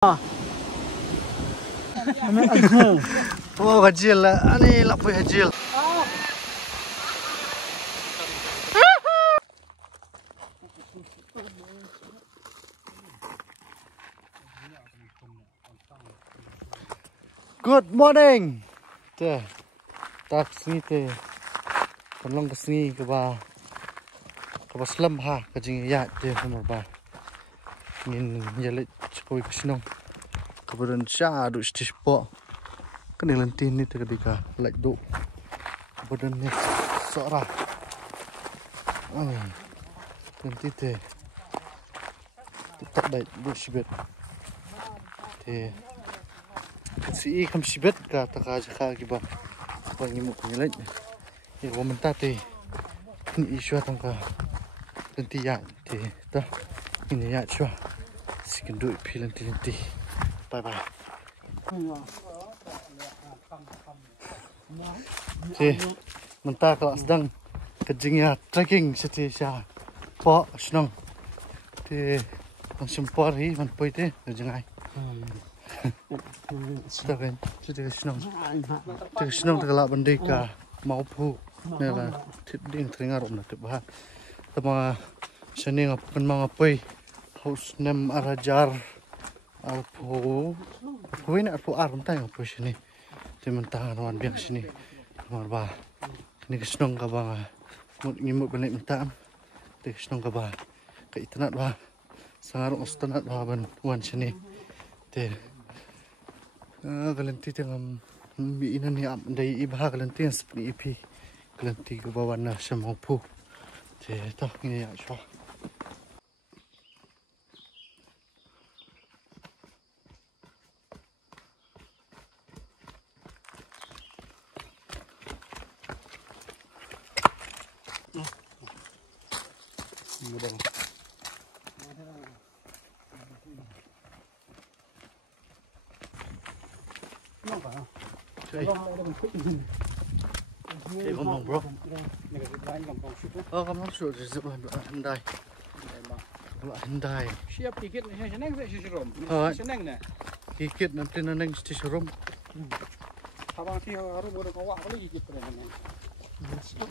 Oh, kecil lah. Ani lapui kecil. Good morning. Teh, tak sini teh. Tolong ke sini ke selam ha kejing ya teh nomor ba. Ingin jalan cukup ke sini. Kemudian saya ada istispo. Kena lentin ni terketika like do. Kemudian ni seorang. Lentin teh. Tak baik do sibet. Teh. Si kam sibet ka taka jaka giba. Pangimu kunyelat. Ya komentar teh. Ni isu tangka. Lentin ya teh. Dah. Ini ya cua. Si kenduk pi lentin. Bye bye. Thì mình ta kalau sedang kerjanya trekking seti sia po senang thì langsung pori man poi te jangan sudah kan sudah senang kalau benda ka mau pu nela tip ding teringar om nak bah sama seni ngapain mau ngapai haus nem arajar alpo ini alpo arum tayang apa sini mentah wan biang sini marba ini kesenong ka ba ngimut balik mentah te kesenong ka ba ka itnat ba sangarong ustanat ba ban wan sini te galanti tengam bi inan ni am dai ibah galanti seperti ipi galanti ke bawana semampu te tak ini ya swa mudah. Hey, ngomong bro. Oh, kamu sudah sebelah handai. Sebelah handai. Siap kikit nih, seneng sih sirom. Seneng nih. Kikit nanti neneng di sirom. Abang sih harus boleh kawak kali kikit nih. Siap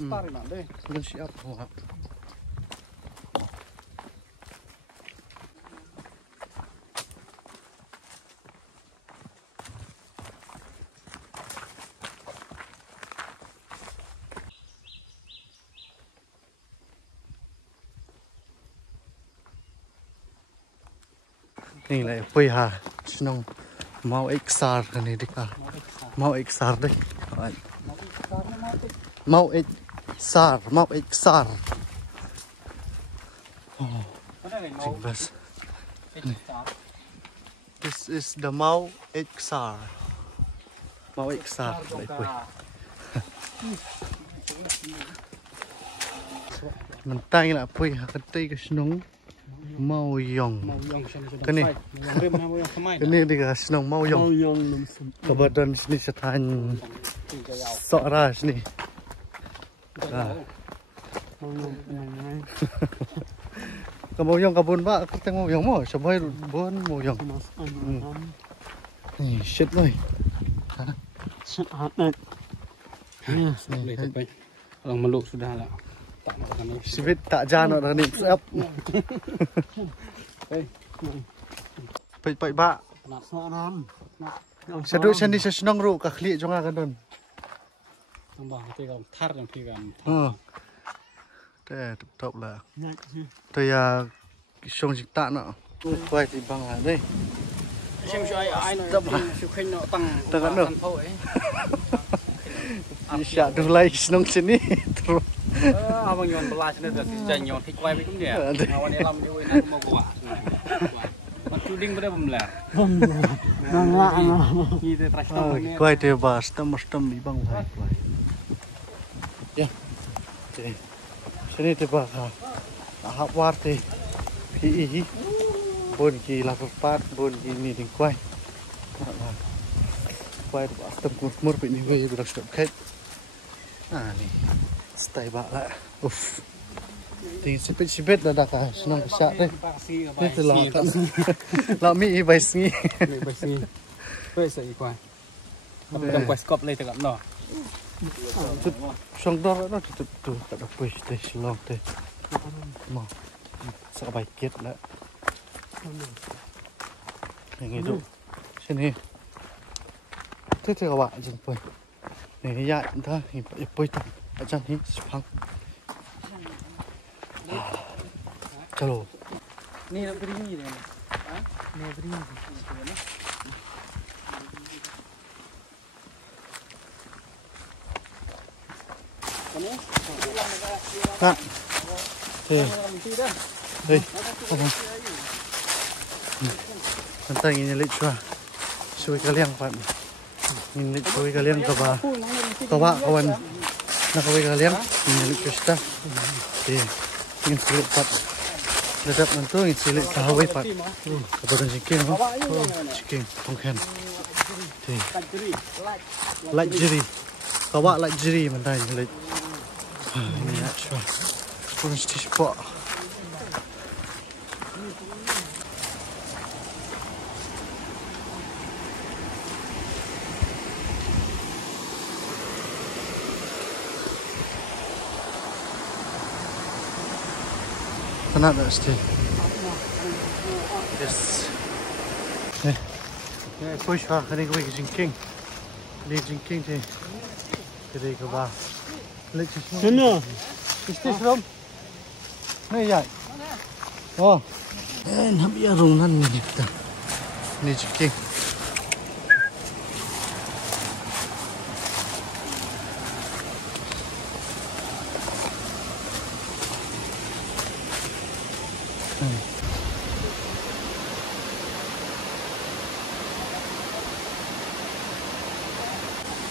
lestari nanti. Sudah siap kawak. Ini lại quay hà nông mau xar cái này đi cả mau xar đây mau xar this is the mau xar lại quay mình tay lại quay hà cái tay cái nông mau yong cái này dia senang mau yong kebetulan sini setan sora sini mau yong kabun pak kita mau yong mau coba bon mau yong nih shit boy orang meluk sudah lah. Sibit tak jano dah ni siap. Baik pak. Seduk sini sesenang ru kakli jonga kan don. Tambah nanti kalau tar nanti kan. Teh top lah. Tu ya song cipta nak. Quay thì bang lah đây. Xem cho ai nói siêu khinh nó tăng tăng thôi. Bisa dulu lagi senang sini terus. Abang nyon belas ni dah sisa nyon tik kuai betul dia. Awan ni lam dia nak mau kuat. Macam ding pada pembelar. Nangla Kita terus tahu ni. Kuai dia bas, stem di bang kuai. Ya. Sini dia bas. Tahap warti. Pi. Bon ki lapat, bon ki ni ding kuai. Kuai stem mur ni we berak stop ket. Ni. Stay back lah. Uff. thì sipit dah dah senang besar deh. Ini telur kan, lah mi ibai sengi. Ibai sengi, ibai sei kuai. Tapi kuai skop leh tegak no. Song dor nó tu ada push deh selong deh. Mau sebaik kit lah. Yang itu sini. Thế thì các bạn dừng quay để dạy chúng ta thì phải bơi tập ở trongนี้phăng chalo Ni nak beri ni dah. Ni beri. Dạ. Thì đây chúng ta nhìn lịch cho suy cái liang bạn nhìn lịch suy cái liang các bạn kawan nak suy cái liang nhìn lịch kita thì nhìn sulit pat tetap nanti nhìn sulit kahwai pat kepada cikin cikin pungken thì lại jiri kawan lại jiri mentai lịch ini ya sure pun stitch pot Not that still. Yes. Hey. Push ha, cái này có cái drinking. Đi drinking thì cái đây có ba. Lấy chút. Thế nào? Cái không? Này vậy. Ồ. Ê, nó bị rung năn nhịp ta. Đi drinking.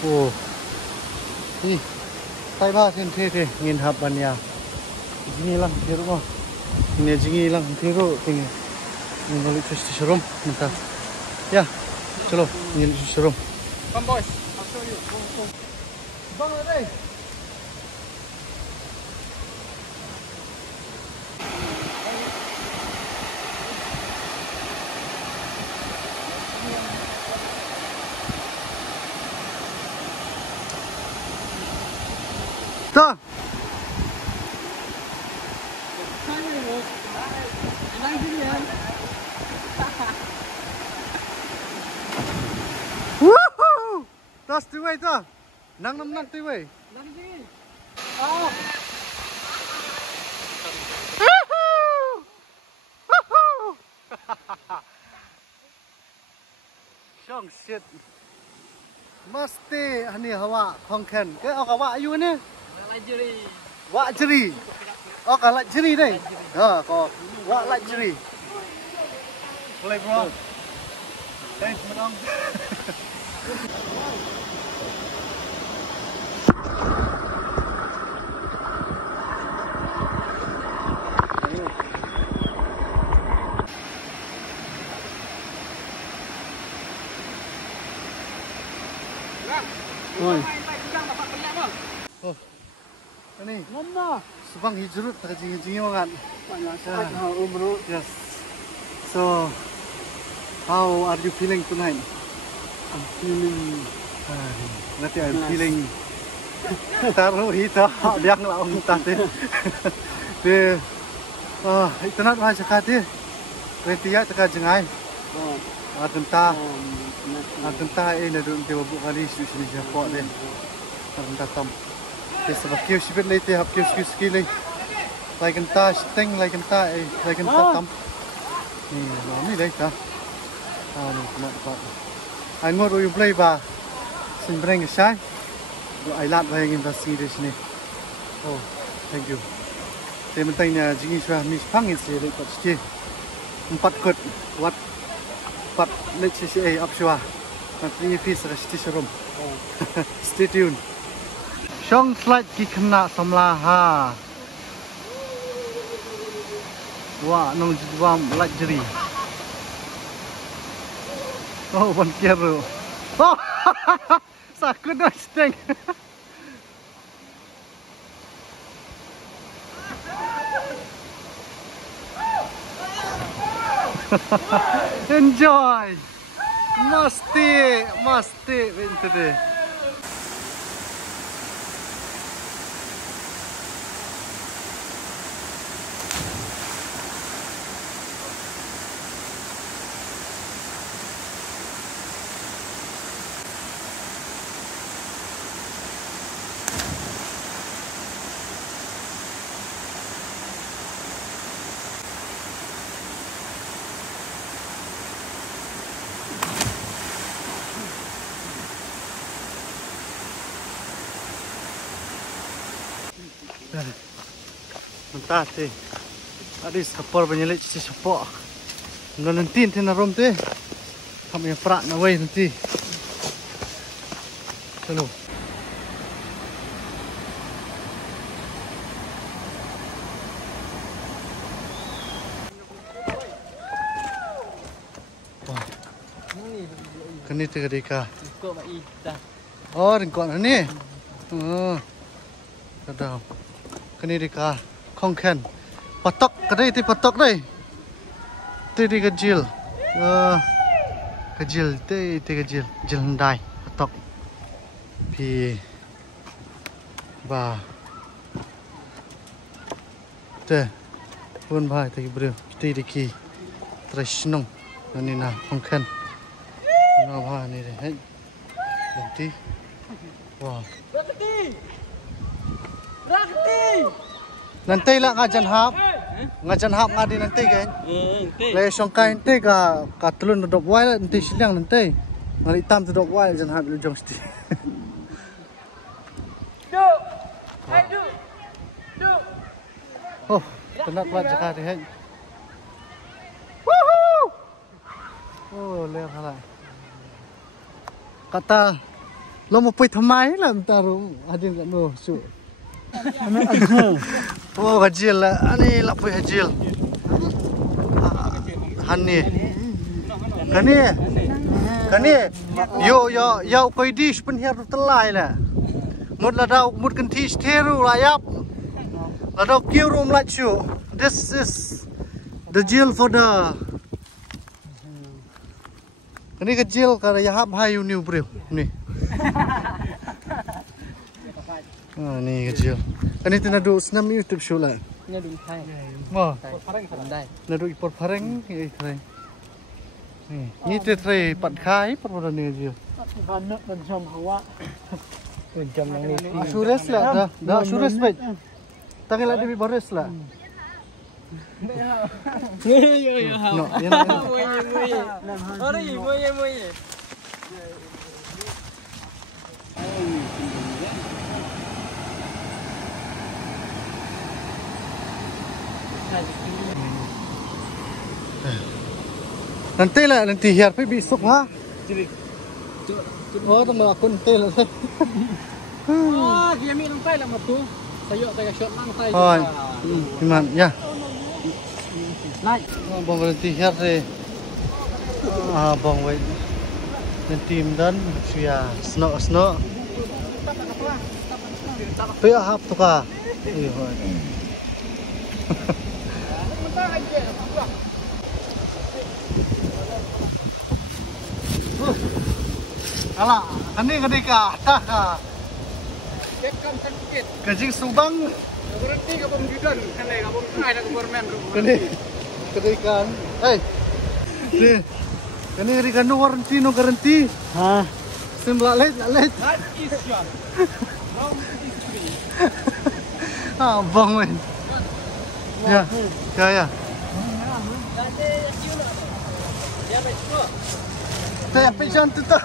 Ồ, đi, tay ba trên thế nhìn hấp bàn nhà, jingi lang thế đúng không? Ini jingi lang thế rồi, thì mình có lịch sử showroom, mình ta, ya, chalo, nhìn lịch sử showroom. Come boys, I'll show you. Vâng ở đây. Ta. Woohoo! Tas tu way ta. Nang nam tu way. Oh. Shong shit. Mesti hani hawa kongken. Ke awak ayu ni? Wak jeri. Oh, kalau jeri ni. Ha, kau wak like jeri. Boleh bro. Hey, menang. Oi. Oh. Ini Mana? subang hijrut tak jingi makan. Oh bro. Yes. So, how are you feeling tonight? I'm feeling Nanti I'm feeling. Taruh hita, dia ngelak orang tadi. Dia, itu nak macam kata, retiak tekan jengai. Tentang ini dulu dia buat kali sini siapa dia. Tentang tam. Dia sebab kau sibuk lagi dia, kau skill lagi. Like entah sting, like entah tam. Ni lagi ta. Ni nak apa? Anh ngồi rồi play ba, xin bring cái sai. Rồi ai lát về investasi di sini. Oh, thank you. Saya mentanya jingi sudah mis pangin sih lepas sikit. 4 kot watt 4 net CCA up suah. Nanti fis resti showroom. Stay tuned. Shong slide ki kena samlaha. Wah, nong juam luxury. Oh, ban kero. Oh, sakut dah steng. Enjoy. Masti winter. Mentah teh. Ada sapor banyak lagi sapor. Nanti na rom teh. Kami yang perak na way nanti. Hello. Kini tu ketika. Oh, ringkot ni. Oh, ada. Kini dika kongken. Patok kedai ti patok dai. Ti di kecil. Kecil ti kecil. Jildai patok. Pi ba. Te pun ba ti bro. Ti diki. Tresnong. Ani na kongken. Na ba ni deh. Nanti. Wah. Nanti lah ngajan hap ngadi nanti kan. Le songkai nanti ka telun dok wai nanti siang nanti. Ngali tam dok wai jan hap lu jong sti. Oh, tenat buat jaga deh. Woohoo! Oh, le halai. Kata lo mau pergi thamai lah taruh adin kat no su. Oh kecil lah, ani lapoi kecil. Hani, kani, yo koi dish pun hiar telai lah. Mud ladau mud kenti steru layap. Ladau kiru melacu. This is the jail for the. Kani kecil kalau yahap hayu new bro ni. Ni kecil. Kan itu nado senam YouTube show lah. Nado Thai. Wah. Pareng pandai. Nado ipor pareng keren. Ni tray pat khai pada ni kecil. Kanak dan sama hawa. Jam nang ni. Asures lah dah asures baik. Tangan lah dia baris lah. Yo. No, yang Moye. Nanti hiar pergi besok ha. Oh, teman aku nanti lah. Oh, dia ambil nang Thai lah matu. Sayok kayak shot nang Thai. Oh, iman ya. Naik. Bang nanti hiar deh. Bang wait. Nanti dan siya snow. Pia hap tu ka. Alah, kani ketika tak Bekam sedikit. kajing subang Berhenti ke pembidan. Kene ke pembidan ke government. kani ketika kani ketika no warranty Ha. sembelak let That is shot. bang wen ya saya pesan tu tak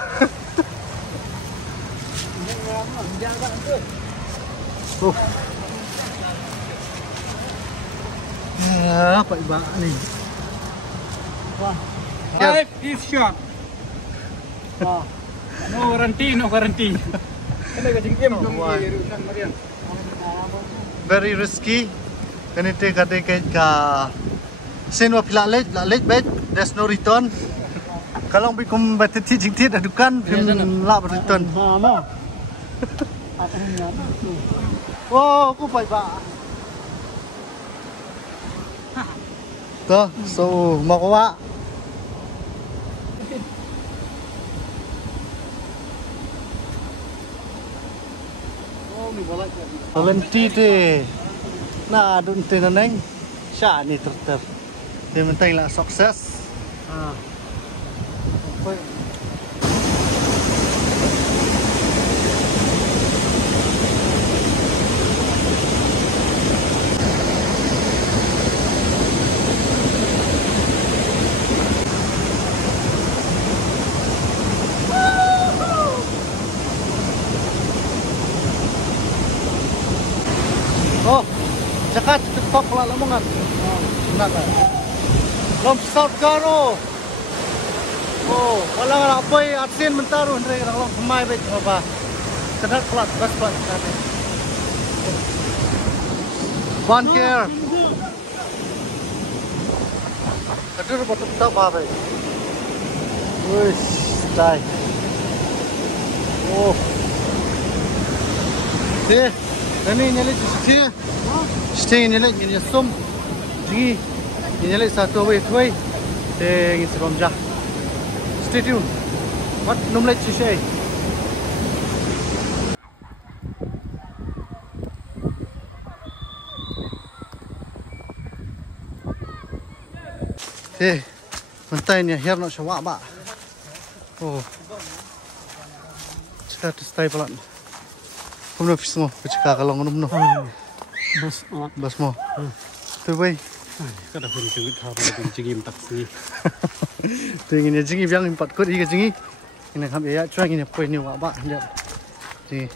apa ibak ni Five is shot. No warranty. Kena ke jengkem very risky kani te kate ka senwa pila let bet there's no return kalau bikum bateti jingti adukan la return Ha ma. oh aku pai ba to so mau ko wa Talenti te. Nah, adun te naneng. Sya ni ter. Dia penting lah sukses. Oh, Jakarta TikTok pula lamongan. Nak kan? Lom South Garo. Oh, walang apa atin mentaruh ndre orang pemai baik apa. Sedap plat, bas plat tadi. One care. Aduh, betul tak apa. Wih, stay. Oh. Deh. Ini nyala cuci, cuci nyala ini som, jadi nyala satu away tuai, ini sebab jah. Stay tune, mat nomor cuci. Mentainya hier nak syawak ba. Oh, kita tu stay pelan. Kamu nak fish mo, kecika kalau ngunum no. Bas mo. Tu bay. Kada pun jengit thar pun jengim taksi. Tu ini jengi biang empat kot ini jengi. Ini kami ya cuang ini poin ni wak ba dia. Jadi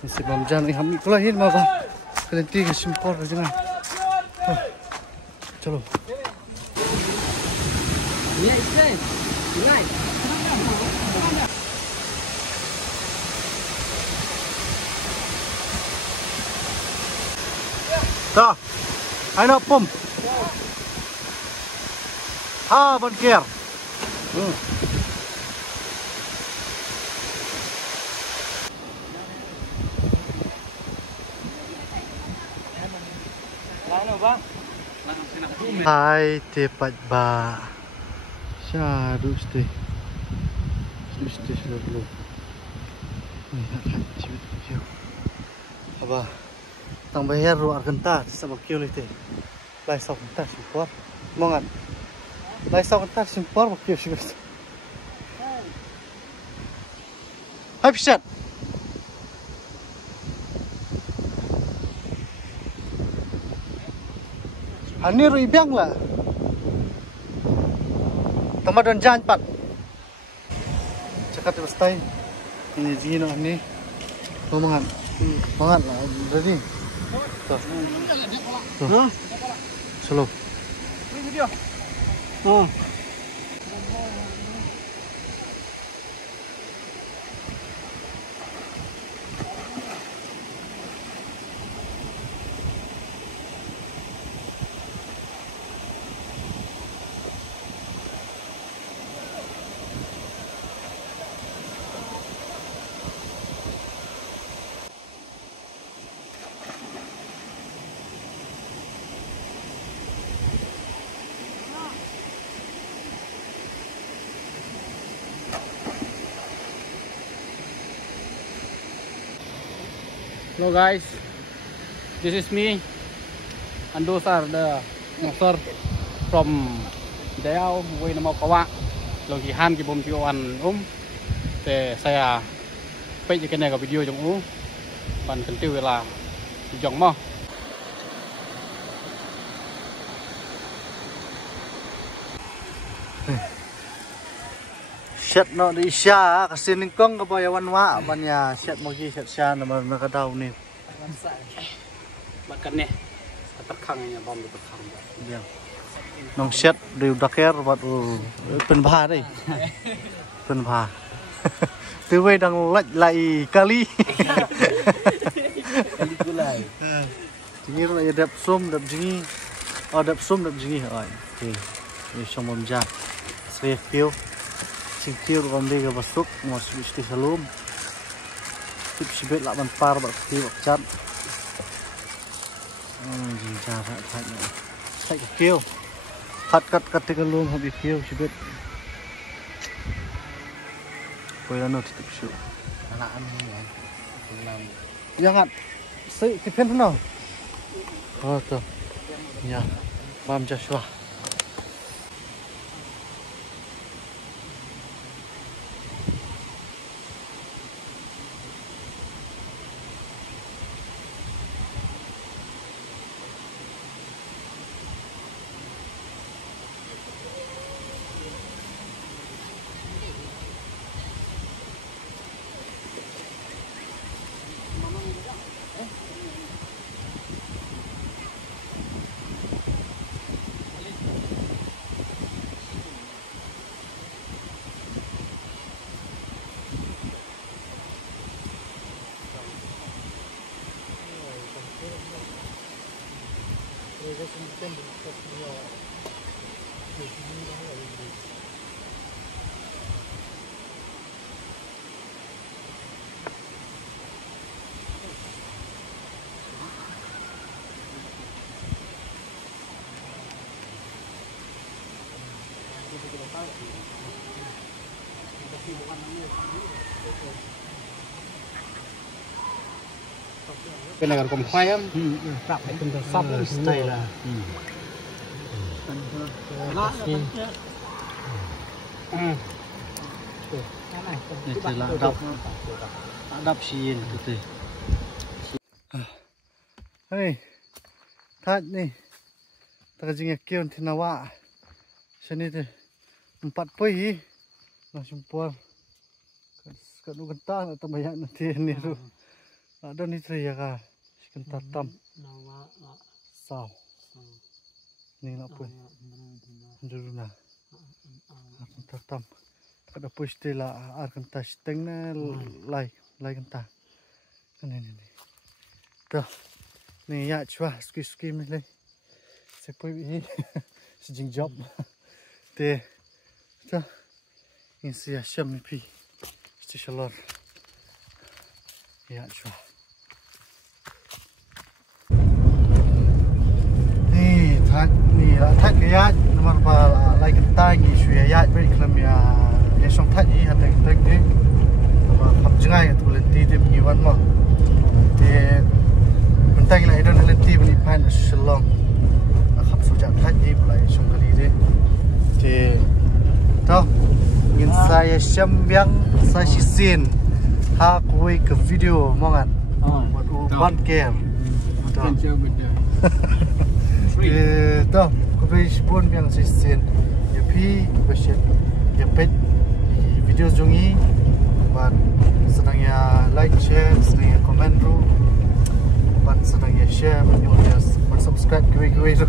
ini sebelum jalan kami kulahin ma ba. Kelenti ke simpor jangan. Chalo. Ni isteri. Ni. Dah, ayo pom. Ha, banker. Hai, tepat ba. Syadu stay. Stay dulu. Ni nak cipit video. Apa? Tang bayar ruang kentar sama kio lete. Lai sau kentar simpor. Mongan. Lai sau kentar simpor kio sih. Hai pisat. Ani rui biang lah. Tamadon jan pat. Cekat bestai. Ini jino ni. Mongan. Mongan lah. Ready. Tuh. Slow. Ini video. Hello guys, this is me, and those are the monster from Dayau, way nama kawa, lagi han kibom tiwan saya pay je kena ke video jong ban kentiu wela jong mo. Shat no di sya kasi ningkong kabayawan wa banya shat mo gi shat sya na nakadaw ni. Makan ni, terkangnya bom terkang. Iya. Nong shat di daker bat pen bha dei. Pen bha. Tu we dang lại kali. Kali kulai. Jingi ro ya dap som dap jingi. Oh dap som dap jingi rồi. Thì xong bom ja. Sref kêu. Singkir ramde ga basuk mo switch salum tip sibet la ban par ba ti ba chat jing cha ra sai kêu kat te galum hobi kêu sibet koi la no tip shu Anak ni kan. Jangan si kipen no. Oh tuh. Ya. Bam Joshua. Cái này còn còn khoai em. Tập để cùng sắp Stay là. Này chỉ là đập xiên từ từ. Hey, thật nih. Tak jingga kion tinawa. Sini tu 4 pui. Langsung pual. Kat nu gentang atau banyak nanti ni tu. Ada ni saya ka. Sekentar tam. Sao. Ni nak pun. Dulu na. Sekentar tam. Ada pui stela ar kentar steng na lai kentar. Ni. Tu. Ni ya chua ski ni. Sepoi ini sejing job. Te. Tu. Ini sia syam ni pi. Shalor. Ya chua. Thắt cái yát mà lại cái tay nghỉ xuôi yát với cái làm ya xong thắt gì hạt cái đấy mà học chừng ai tụi lên ti thì nhiều lắm mà thì mình tay lại đơn lên ti mình phải là shalom học số chặt thắt gì lại xong cái gì đấy thì đó nhìn saya xem biang saya xin ha quay cái video mong anh một ban kèm đó có phải buôn biang xin ya pi bersih ya pet video jungi và senang ya like share senang ya comment ru và senang ya share menyuruh ya subscribe kue ru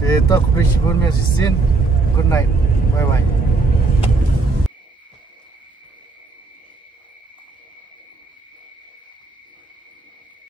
thì đó có phải buôn biang xin good night bye bye.